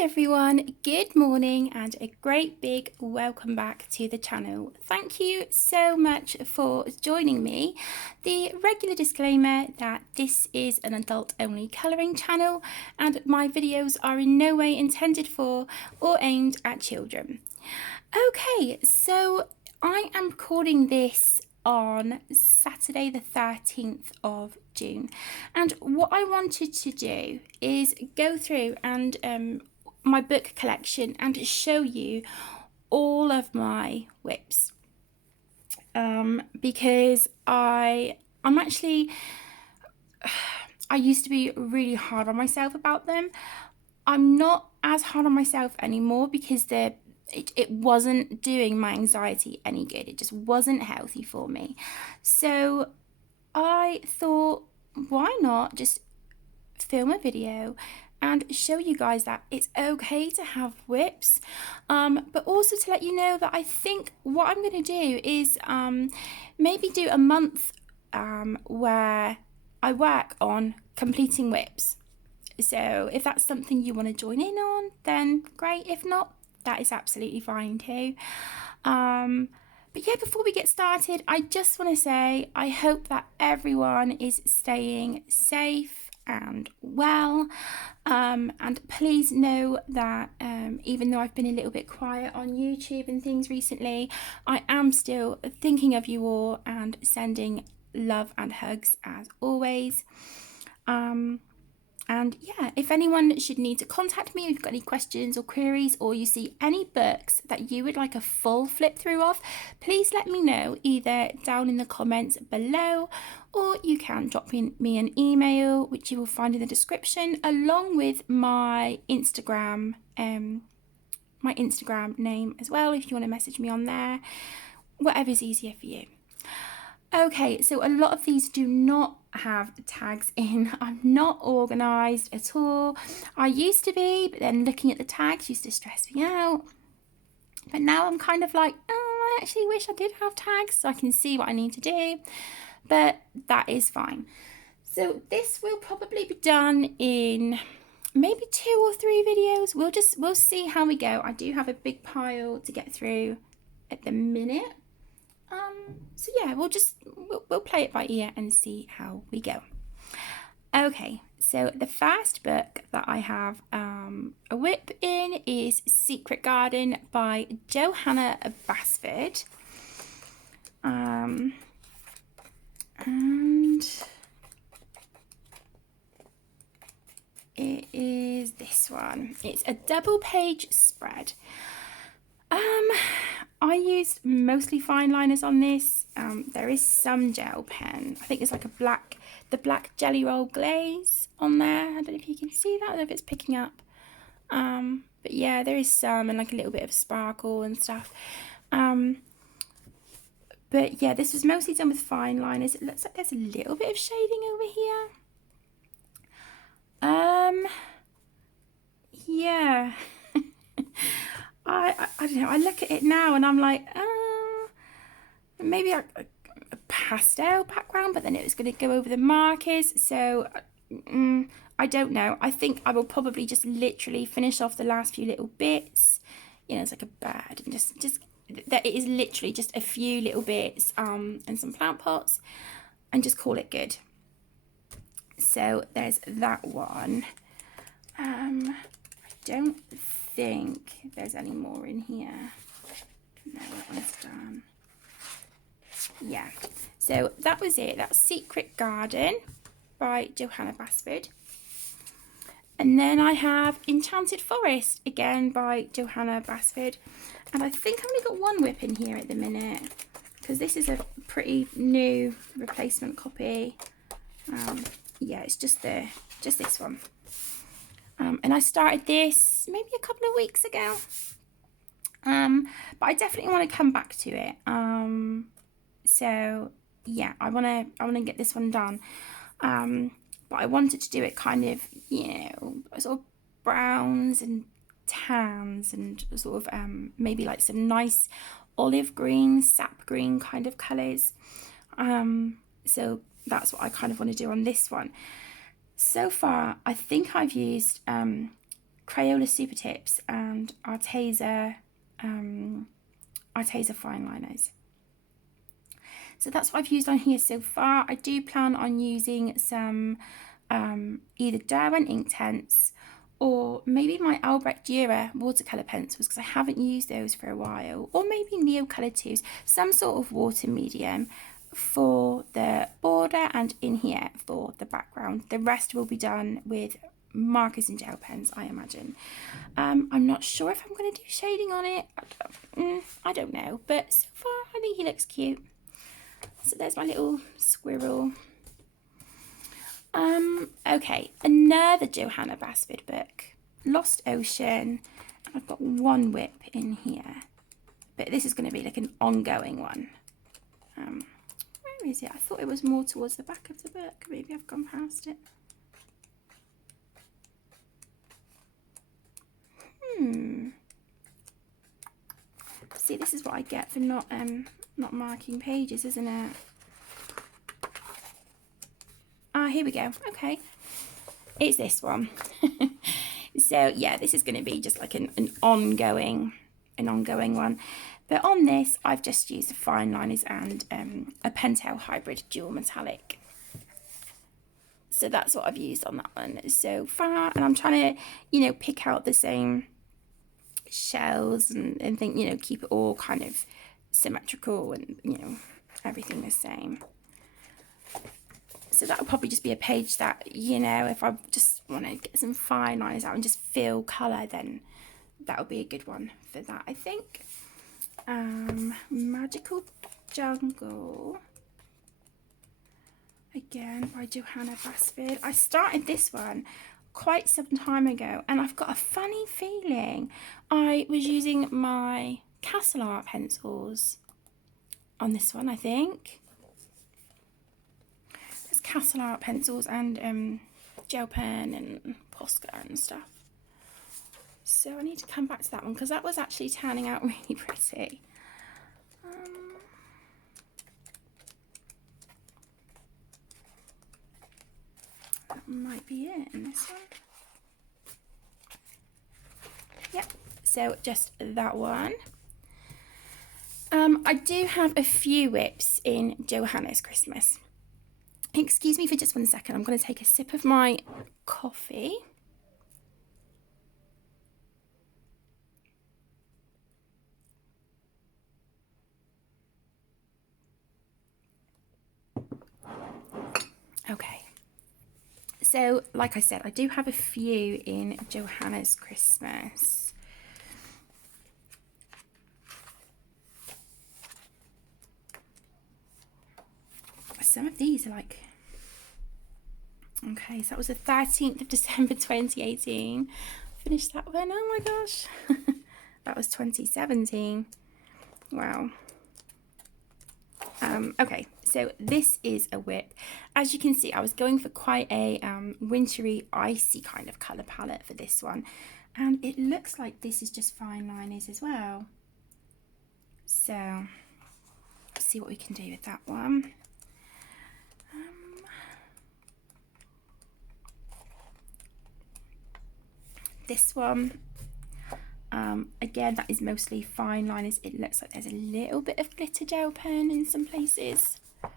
Hi everyone, good morning and a great big welcome back to the channel. Thank you so much for joining me. The regular disclaimer that this is an adult only colouring channel and my videos are in no way intended for or aimed at children. Okay, so I am recording this on Saturday the 13th of June, and what I wanted to do is go through and my book collection and show you all of my whips, because I used to be really hard on myself about them. I'm not as hard on myself anymore because it wasn't doing my anxiety any good. It just wasn't healthy for me. So I thought, why not just film a video and show you guys that it's okay to have whips, but also to let you know that I think what I'm going to do is maybe do a month where I work on completing whips. So if that's something you want to join in on, then great. If not, that is absolutely fine too. But yeah, before we get started, I just want to say I hope that everyone is staying safe and well. And please know that even though I've been a little bit quiet on YouTube and things recently, I am still thinking of you all and sending love and hugs as always. And yeah, if anyone should need to contact me, if you've got any questions or queries, or you see any books that you would like a full flip through of, please let me know either down in the comments below, or you can drop me an email, which you will find in the description, along with my Instagram name as well, if you want to message me on there, whatever's easier for you. Okay, so a lot of these do not have tags in. I'm not organised at all. I used to be, but then looking at the tags used to stress me out. But now I'm kind of like, oh, I actually wish I did have tags so I can see what I need to do. But that is fine. So this will probably be done in maybe 2 or 3 videos. We'll see how we go. I do have a big pile to get through at the minute. So yeah, we'll play it by ear and see how we go. Okay, so the first book that I have a whip in is Secret Garden by Johanna Basford. And it is this one. It's a double page spread. I used mostly fine liners on this. There is some gel pen. I think it's like the black jelly roll glaze on there. I don't know if you can see that. I don't know if it's picking up. But yeah, there is some, and like a little bit of sparkle and stuff. But yeah, this was mostly done with fine liners. It looks like there's a little bit of shading over here. Yeah. I don't know, I look at it now and I'm like, maybe a pastel background, but then it was going to go over the markers, so I don't know. I think I will probably just literally finish off the last few little bits. You know, it's like a bird, and just that it is literally just a few little bits and some plant pots, and just call it good. So there's that one. I don't think there's any more in here. No, that one's done. Yeah, so that was it. That's Secret Garden by Johanna Basford. And then I have Enchanted Forest, again by Johanna Basford. And I think I've only got one whip in here at the minute, because this is a pretty new replacement copy. Yeah, it's just this one. And I started this maybe a couple of weeks ago. But I definitely want to come back to it. So yeah, I wanna get this one done. But I wanted to do it kind of, you know, sort of browns and tans and sort of maybe like some nice olive green, sap green kind of colours. So that's what I kind of want to do on this one. So far, I think I've used Crayola Super Tips and Arteza fine liners. So that's what I've used on here so far. I do plan on using some either Derwent Inktense or maybe my Albrecht Dürer watercolour pencils, because I haven't used those for a while, or maybe Neocolor 2s, some sort of water medium for the border and in here for the background. The rest will be done with markers and gel pens, I imagine. I'm not sure if I'm going to do shading on it. I don't know, but so far I think he looks cute. So there's my little squirrel. Okay, another Johanna Basford book, Lost Ocean. I've got one whip in here, but this is going to be like an ongoing one. Where is it? I thought it was more towards the back of the book. Maybe I've gone past it. See, this is what I get for not marking pages, isn't it? Ah, here we go. Okay, it's this one. So yeah, this is going to be just like an ongoing one. But on this, I've just used the fine liners and a Pentel Hybrid Dual Metallic. So that's what I've used on that one so far. And I'm trying to, you know, pick out the same shells and think, you know, keep it all kind of symmetrical and, you know, everything the same. So that would probably just be a page that, you know, if I just want to get some fine lines out and just feel colour, then that would be a good one for that, I think. Magical Jungle, again by Johanna Basford. I started this one quite some time ago and I've got a funny feeling I was using my Castle Art pencils on this one, I think. There's Castle Art pencils and gel pen and Posca and stuff. So I need to come back to that one because that was actually turning out really pretty. That might be it in this one. Yep, so just that one. I do have a few whips in Johanna's Christmas. Excuse me for just 1 second. I'm going to take a sip of my coffee. Okay. So, like I said, I do have a few in Johanna's Christmas. Some of these are like... Okay, so that was the 13th of December 2018. Finished that one. Oh my gosh. That was 2017. Wow. Okay, so this is a whip. As you can see, I was going for quite a wintry, icy kind of colour palette for this one. And it looks like this is just fine liners as well. So, let's see what we can do with that one. This one, again, that is mostly fine liners. It looks like there's a little bit of glitter gel pen in some places. But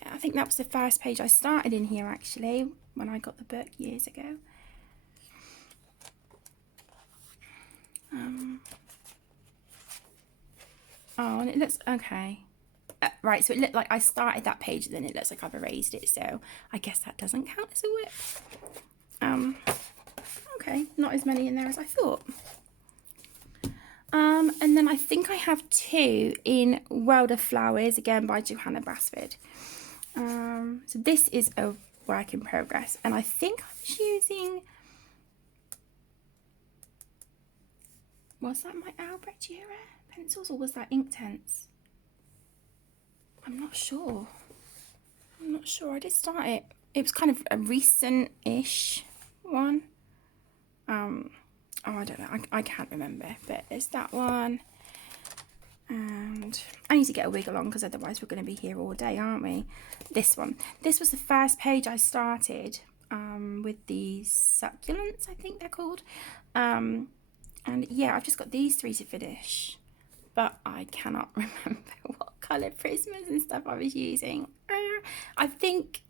yeah, I think that was the first page I started in here actually, when I got the book years ago. Oh, and it looks, okay. Right, so it looked like I started that page and then it looks like I've erased it, so I guess that doesn't count as a whip. Okay, not as many in there as I thought. And then I think I have two in World of Flowers, again by Johanna Basford. So this is a work in progress, and I think I was using... Was that my Albrecht Dürer pencils or was that Inktense? I'm not sure. I did start it. It was kind of a recent-ish one. Oh, I don't know. I can't remember. But it's that one. And I need to get a wiggle on because otherwise we're going to be here all day, aren't we? This one. This was the first page I started with the succulents, I think they're called. And yeah, I've just got these 3 to finish, but I cannot remember what colour prismas and stuff I was using. I think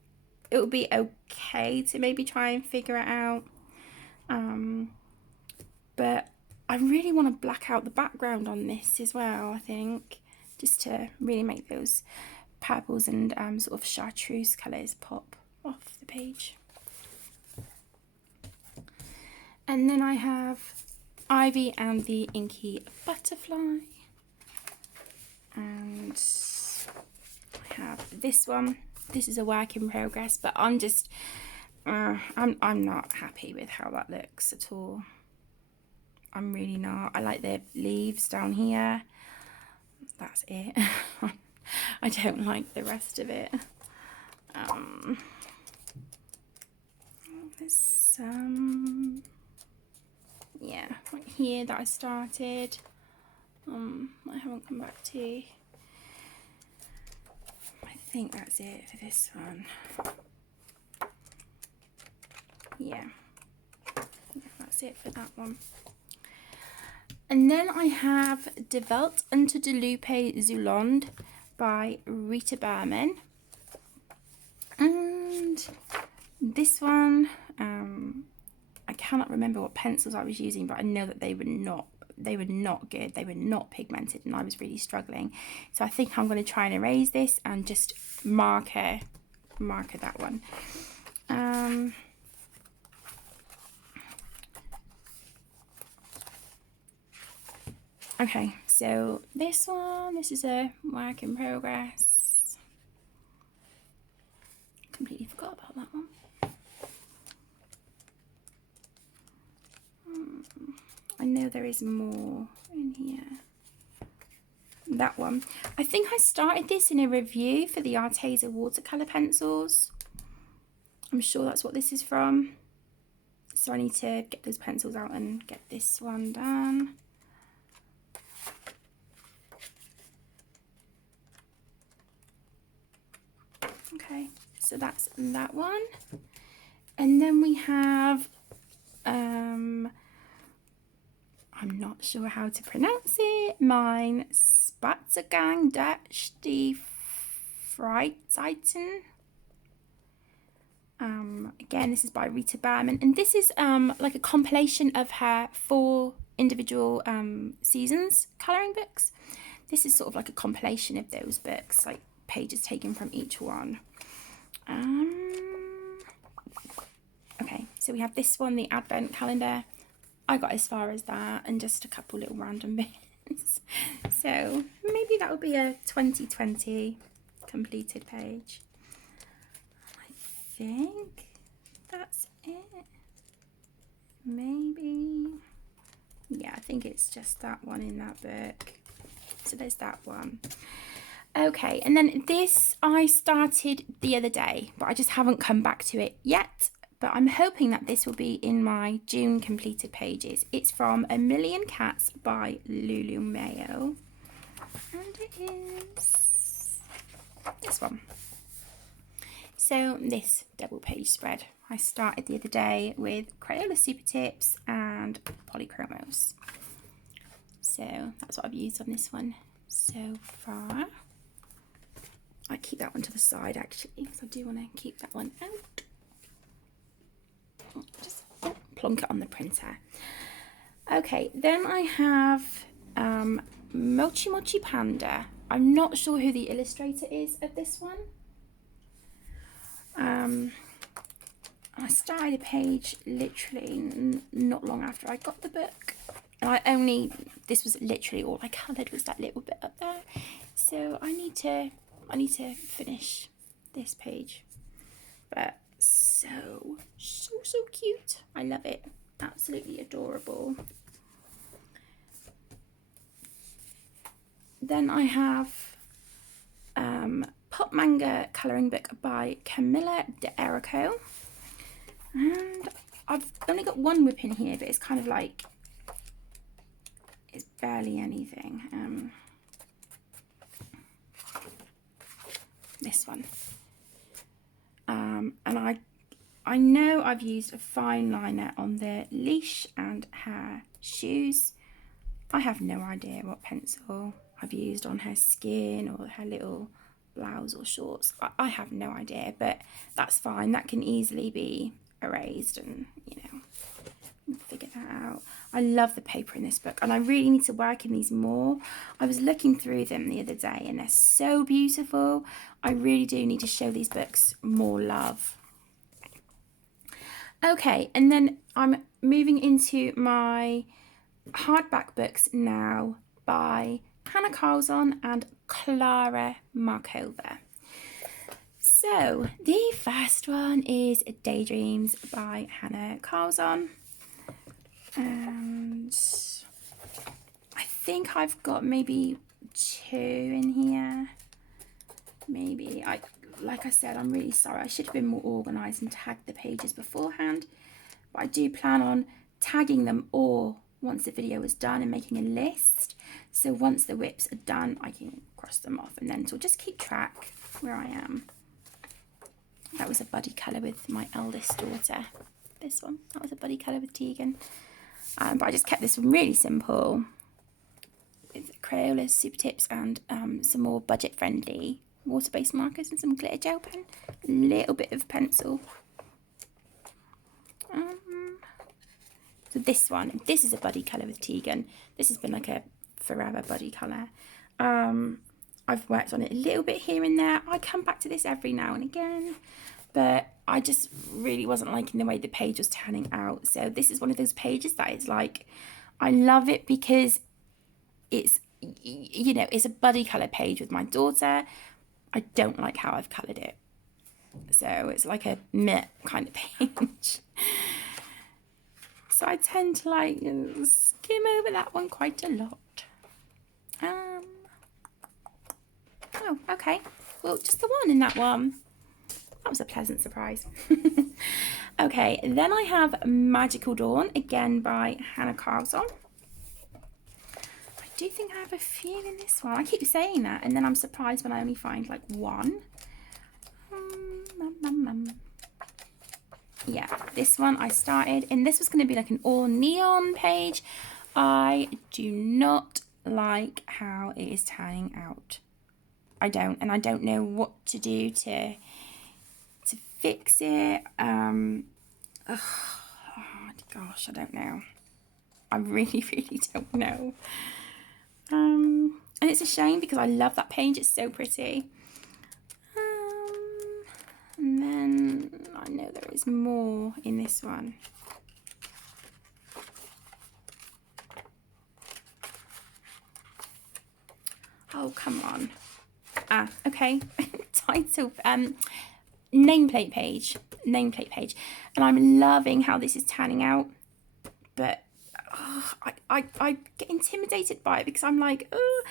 it will be okay to maybe try and figure it out. But I really want to black out the background on this as well, I think, just to really make those purples and sort of chartreuse colours pop off the page. And then I have Ivy and the Inky Butterfly. And I have this one. This is a work in progress, but I'm just, I'm not happy with how that looks at all. I'm really not. I like the leaves down here. That's it. I don't like the rest of it. There's some, yeah, right here that I started. I haven't come back to. I think that's it for this one. Yeah, that's it for that one. And then I have De Welt unter de Lupe Zulond by Rita Berman. And this one, I cannot remember what pencils I was using, but I know that they were not good. They were not pigmented, and I was really struggling. So I think I'm going to try and erase this and just marker that one. Okay, so this one, this is a work in progress. Completely forgot about that one. I know there is more in here. That one. I think I started this in a review for the Arteza watercolour pencils. I'm sure that's what this is from. So I need to get those pencils out and get this one done. Okay, so that's that one. And then we have, I'm not sure how to pronounce it. Mine Spaziergang durch die Freizeiten. Again, this is by Rita Berman, and this is like a compilation of her 4 individual seasons colouring books. This is sort of like a compilation of those books, like pages taken from each one. Okay, so we have this one, the Advent Calendar. I got as far as that and just a couple little random bits. So maybe that will be a 2020 completed page. I think that's it. Maybe. Yeah, I think it's just that one in that book. So there's that one. Okay, and then this I started the other day, but I just haven't come back to it yet. But I'm hoping that this will be in my June completed pages. It's from A Million Cats by Lulu Mayo. And it is this one. So this double page spread I started the other day with Crayola Super Tips and Polychromos. So that's what I've used on this one so far. I keep that one to the side actually, because I do want to keep that one out. Just plonk it on the printer. Okay, then I have Emoji Panda. I'm not sure who the illustrator is of this one. I started a page literally not long after I got the book, and this was literally all I coloured was that little bit up there. So I need to finish this page. But so cute. I love it. Absolutely adorable. Then I have Bop Manga colouring book by Camilla De Erico. And I've only got one whip in here, but it's kind of like, it's barely anything. This one. And I know I've used a fine liner on the leash and her shoes. I have no idea what pencil I've used on her skin or her little blouse or shorts. I have no idea, but that's fine. That can easily be erased and, you know, figure that out. I love the paper in this book and I really need to work in these more. I was looking through them the other day and they're so beautiful. I really do need to show these books more love. Okay, and then I'm moving into my hardback books now by Hannah Carlson and Clara Markova. So the first one is Daydreams by Hannah Carlson, and I think I've got maybe 2 in here. Maybe. Like I said, I'm really sorry. I should have been more organised and tagged the pages beforehand, but I do plan on tagging them all once the video is done and making a list. So once the whips are done, I can cross them off and then so just keep track where I am. That was a buddy colour with my eldest daughter. This one, that was a buddy colour with Tegan. But I just kept this one really simple. With Crayolas, Super Tips and some more budget friendly water-based markers and some glitter gel pen. A little bit of pencil. So this one, this is a buddy colour with Tegan. This has been like a forever buddy colour. I've worked on it a little bit here and there. I come back to this every now and again, but I just really wasn't liking the way the page was turning out. So this is one of those pages that is like, I love it because it's, you know, it's a buddy colour page with my daughter. I don't like how I've coloured it. So it's like a meh kind of page. So I tend to like skim over that one quite a lot. Oh, okay. Well, just the one in that one. That was a pleasant surprise. Okay, then I have Magical Dawn, again by Hannah Carlson. I do think I have a few in this one. I keep saying that, and then I'm surprised when I only find like one. Yeah, this one I started, and this was going to be like an all neon page. I do not like how it is turning out. I don't, and I don't know what to do to fix it. Oh, gosh, I don't know. I really, really don't know. And it's a shame because I love that page. It's so pretty. And then I know there is more in this one. Oh, come on. Ah, okay. Title, nameplate page. And I'm loving how this is turning out. But I get intimidated by it because I'm like, oh,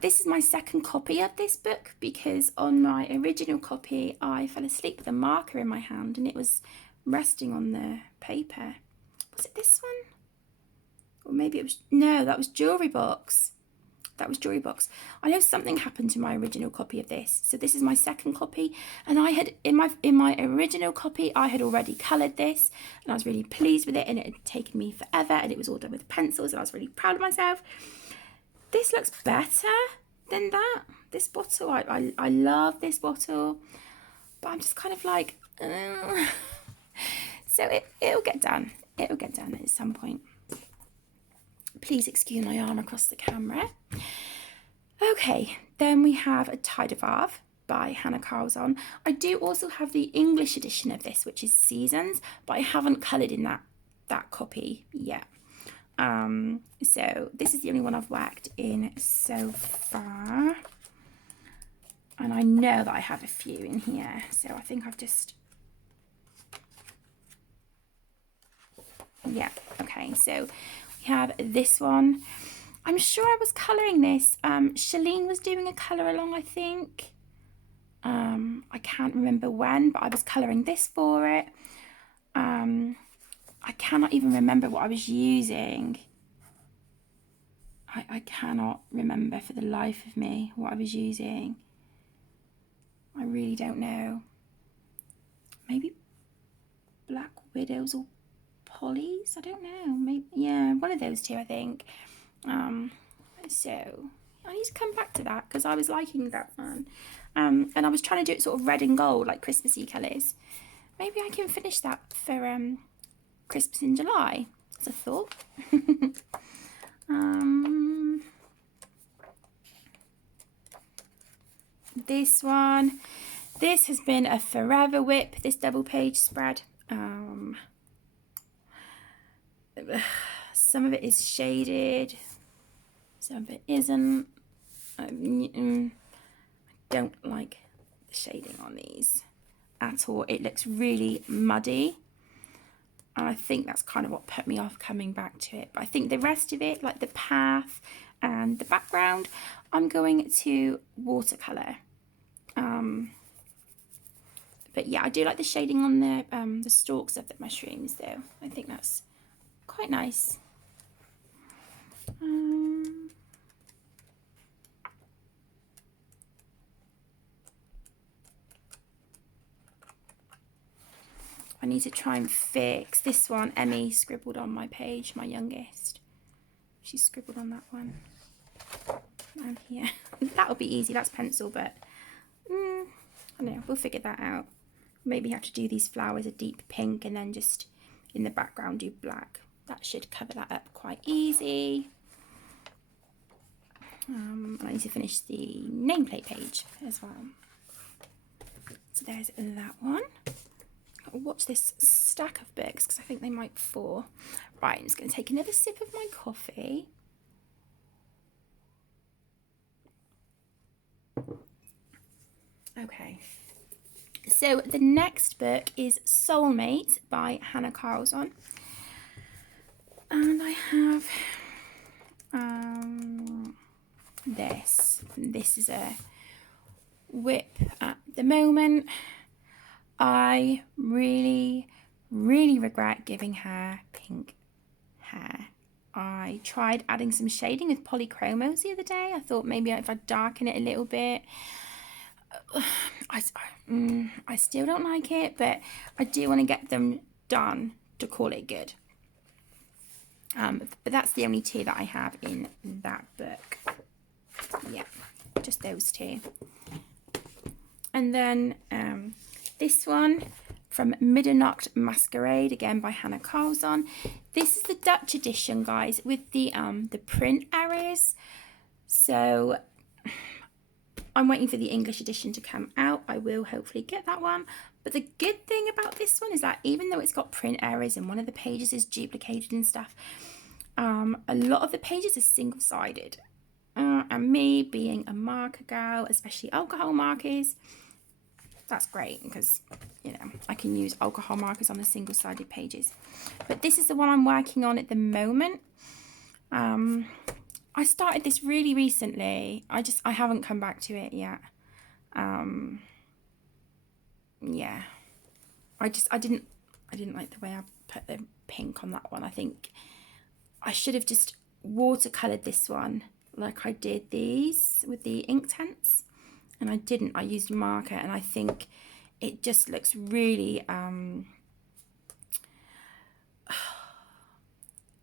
this is my second copy of this book because on my original copy I fell asleep with a marker in my hand and it was resting on the paper. Was it this one? Or maybe it was, no, that was Jewelry Box. That was Jewelry Box. I know something happened to my original copy of this. So this is my second copy, and I had in my original copy I had already coloured this and I was really pleased with it, and it had taken me forever and it was all done with pencils and I was really proud of myself. This looks better than that. This bottle, I love this bottle, but I'm just kind of like, so it'll get done. It'll get done at some point. Please excuse my arm across the camera. Okay, then we have A Tide of Arve by Hannah Carlson. I do also have the English edition of this, which is Seasons, but I haven't coloured in that copy yet. So this is the only one I've worked in so far. And I know that I have a few in here, so I think I've just... Yeah, okay, so we have this one. I'm sure I was colouring this. Shalene was doing a colour along, I think. I can't remember when, but I was colouring this for it. I cannot even remember what I was using. I cannot remember for the life of me what I was using. I really don't know. Maybe Black Widows or Polly's, I don't know, maybe, yeah, one of those two I think. So I need to come back to that because I was liking that one, and I was trying to do it sort of red and gold, like Christmassy colours. Maybe I can finish that for Christmas in July, as a thought. This one, this has been a forever whip, this double page spread. Some of it is shaded, some of it isn't. I don't like the shading on these at all. It looks really muddy, and I think that's kind of what put me off coming back to it. But I think the rest of it, like the path and the background, I'm going to watercolour. But yeah, I do like the shading on the stalks of the mushrooms though. I think that's quite nice. I need to try and fix this one. Emmy scribbled on my page, my youngest. She scribbled on that one. And here. That'll be easy, that's pencil, but I don't know, we'll figure that out. Maybe have to do these flowers a deep pink and then just in the background do black. That should cover that up quite easy. And I need to finish the nameplate page as well. So there's that one. I'll watch this stack of books because I think they might fall. Right, I'm just going to take another sip of my coffee. Okay. So the next book is Soulmate by Hannah Carlson. And I have this. This is a whip at the moment. I really regret giving her pink hair. I tried adding some shading with polychromos the other day. I thought maybe if I darken it a little bit. I still don't like it, but I do want to get them done to call it good. But that's the only two that I have in that book. Yeah, just those two. And then this one from Middernacht Masquerade, again by Hannah Carlson. This is the Dutch edition, guys, with the print errors. So I'm waiting for the English edition to come out. I will hopefully get that one. But the good thing about this one is that even though it's got print errors and one of the pages is duplicated and stuff, a lot of the pages are single-sided. And me being a marker girl, especially alcohol markers, that's great because, you know, I can use alcohol markers on the single-sided pages. But this is the one I'm working on at the moment. I started this really recently. I haven't come back to it yet. Yeah. I didn't like the way I put the pink on that one. I think I should have just watercolored this one like I did these with the Inktense. And I didn't. I used marker, and I think it just looks really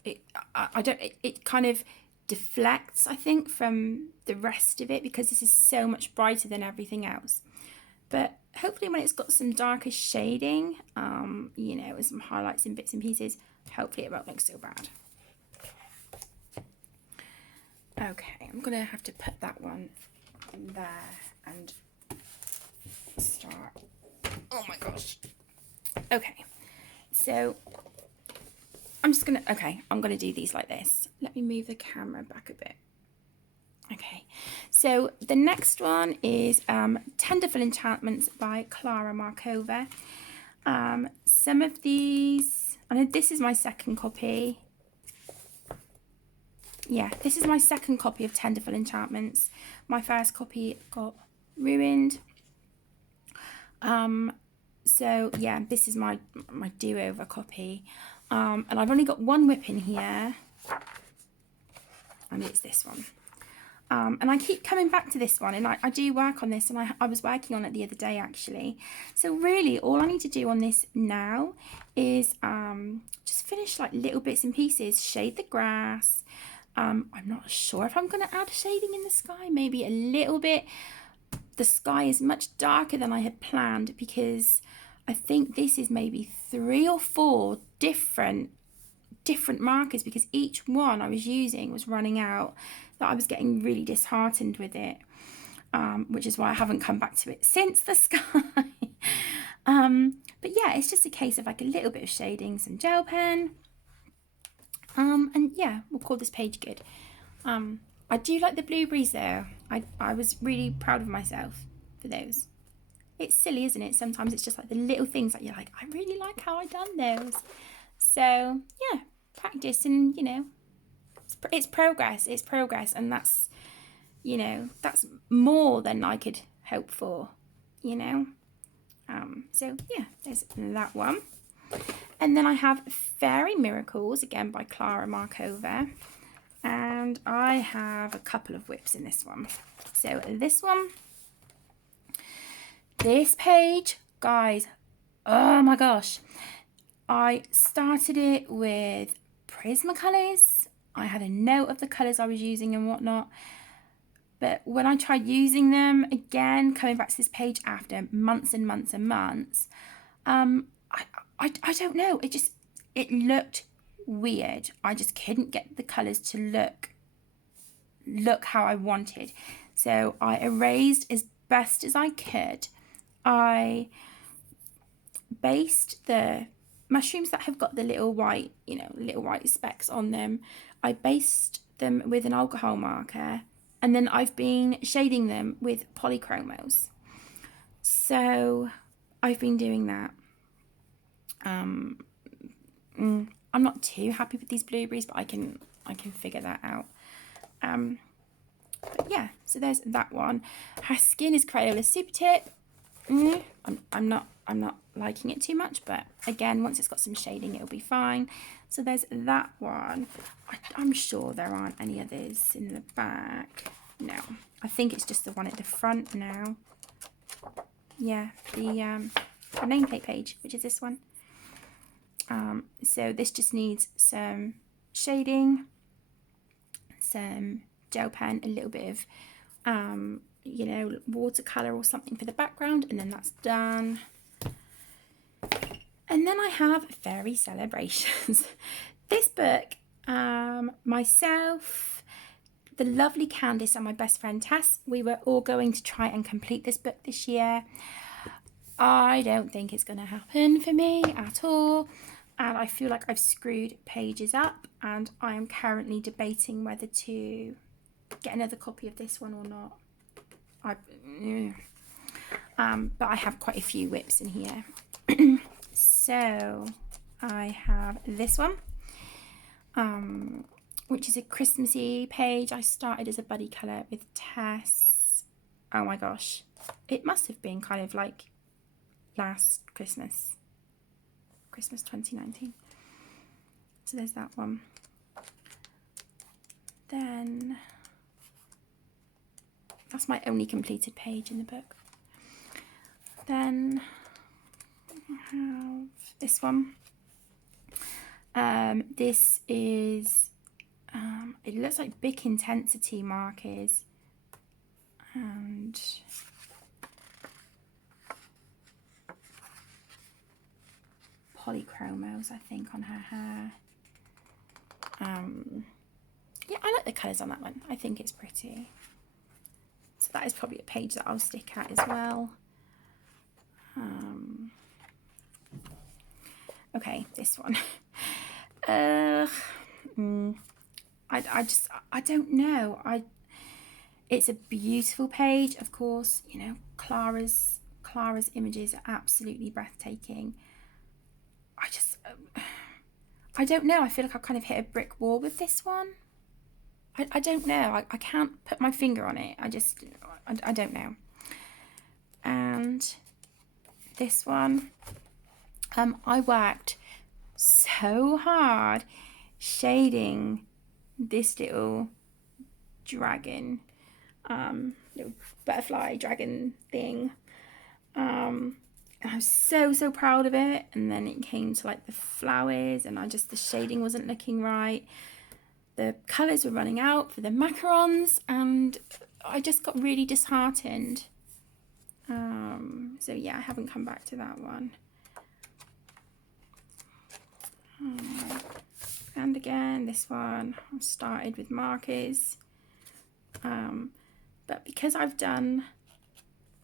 it kind of deflects, I think, from the rest of it because this is so much brighter than everything else. But hopefully when it's got some darker shading, you know, and some highlights and bits and pieces, hopefully it won't look so bad. Okay, I'm gonna have to put that one in there and start. Oh my gosh. Okay, so I'm gonna do these like this. Let me move the camera back a bit. Okay, so the next one is Tenderful Enchantments by Clara Markova. Some of these, I know this is my second copy. Yeah, this is my second copy of Tenderful Enchantments. My first copy got ruined. So yeah, this is my do-over copy. And I've only got one whip in here. And it's this one. And I keep coming back to this one, and I do work on this, and I was working on it the other day actually. So really all I need to do on this now is just finish like little bits and pieces, shade the grass. I'm not sure if I'm going to add shading in the sky, maybe a little bit. The sky is much darker than I had planned because I think this is maybe 3 or 4 different markers, because each one I was using was running out, that I was getting really disheartened with it, which is why I haven't come back to it since the sky. But yeah, it's just a case of like a little bit of shading, some gel pen, and yeah, we'll call this page good. I do like the blueberries though. I was really proud of myself for those. It's silly, isn't it? Sometimes it's just like the little things that you're like, I really like how I done those. So yeah, practice, and you know, it's progress. It's progress, and that's, you know, that's more than I could hope for, you know. So yeah, there's that one. And then I have Fairy Miracles, again by Clara Markova. And I have a couple of whips in this one. So this one, this page, guys, oh my gosh. I started it with Prismacolors. I had a note of the colours I was using and whatnot. But when I tried using them again, coming back to this page after months and months and months, I don't know. It looked weird. I just couldn't get the colours to look how I wanted. So I erased as best as I could. I based the mushrooms that have got the little white, you know, little white specks on them. I based them with an alcohol marker, and then I've been shading them with polychromos. So I've been doing that. I'm not too happy with these blueberries, but I can figure that out. But yeah, so there's that one. Her skin is Crayola Super Tip. I'm not liking it too much, but again, once it's got some shading, it'll be fine. So there's that one. I'm sure there aren't any others in the back. No, I think it's just the one at the front now. Yeah, the nameplate page, which is this one. So this just needs some shading, some gel pen, a little bit of you know, watercolor or something for the background, and then that's done. And then I have Fairy Celebrations. This book, myself, the lovely Candice, and my best friend Tess, we were all going to try and complete this book this year. I don't think it's going to happen for me at all, and I feel like I've screwed pages up, and I am currently debating whether to get another copy of this one or not. But I have quite a few whips in here. So I have this one, which is a Christmassy page. I started as a buddy colour with Tess. Oh my gosh, it must have been kind of like last Christmas 2019. So there's that one. Then that's my only completed page in the book. Then I have this one. This is, it looks like Bic Intensity markers, and polychromos, I think, on her hair. Yeah, I like the colours on that one. I think it's pretty. So that is probably a page that I'll stick at as well. Okay, this one. I don't know. It's a beautiful page, of course. You know, Clara's images are absolutely breathtaking. I don't know. I feel like I've kind of hit a brick wall with this one. I don't know. I can't put my finger on it. I don't know. And this one, I worked so hard shading this little dragon. little butterfly dragon thing. I was so proud of it. And then it came to like the flowers, and the shading wasn't looking right. The colours were running out for the macarons, and I just got really disheartened. So yeah, I haven't come back to that one. And again, this one I started with markers, but because I've done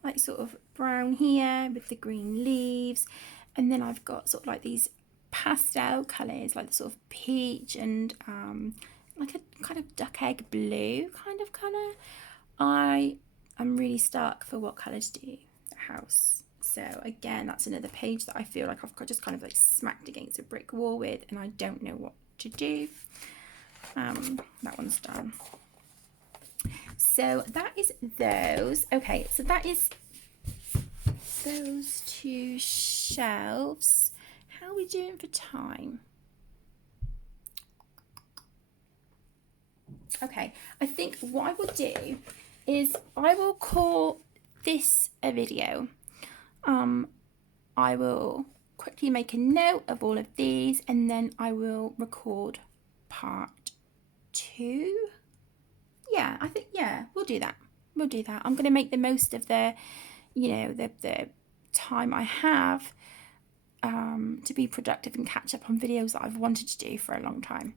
like sort of brown here with the green leaves, and then I've got sort of like these pastel colours like the sort of peach and like a kind of duck egg blue kind of colour, I'm really stuck for what colour to do the house. So again, that's another page that I feel like I've got just kind of like smacked against a brick wall with, and I don't know what to do. That one's done. So that is those. Okay, so that is those two shelves. How are we doing for time? Okay, I think what I will do is I will call this a video. I will quickly make a note of all of these, and then I will record part 2. Yeah, I think, yeah, we'll do that. We'll do that. I'm going to make the most of the, you know, the time I have to be productive and catch up on videos that I've wanted to do for a long time.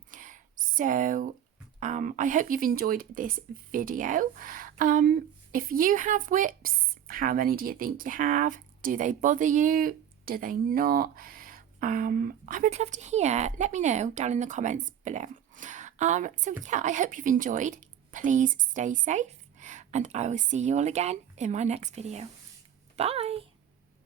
So I hope you've enjoyed this video. If you have whips, how many do you think you have? Do they bother you? Do they not? I would love to hear. Let me know down in the comments below. So yeah, I hope you've enjoyed. Please stay safe, and I will see you all again in my next video. Bye!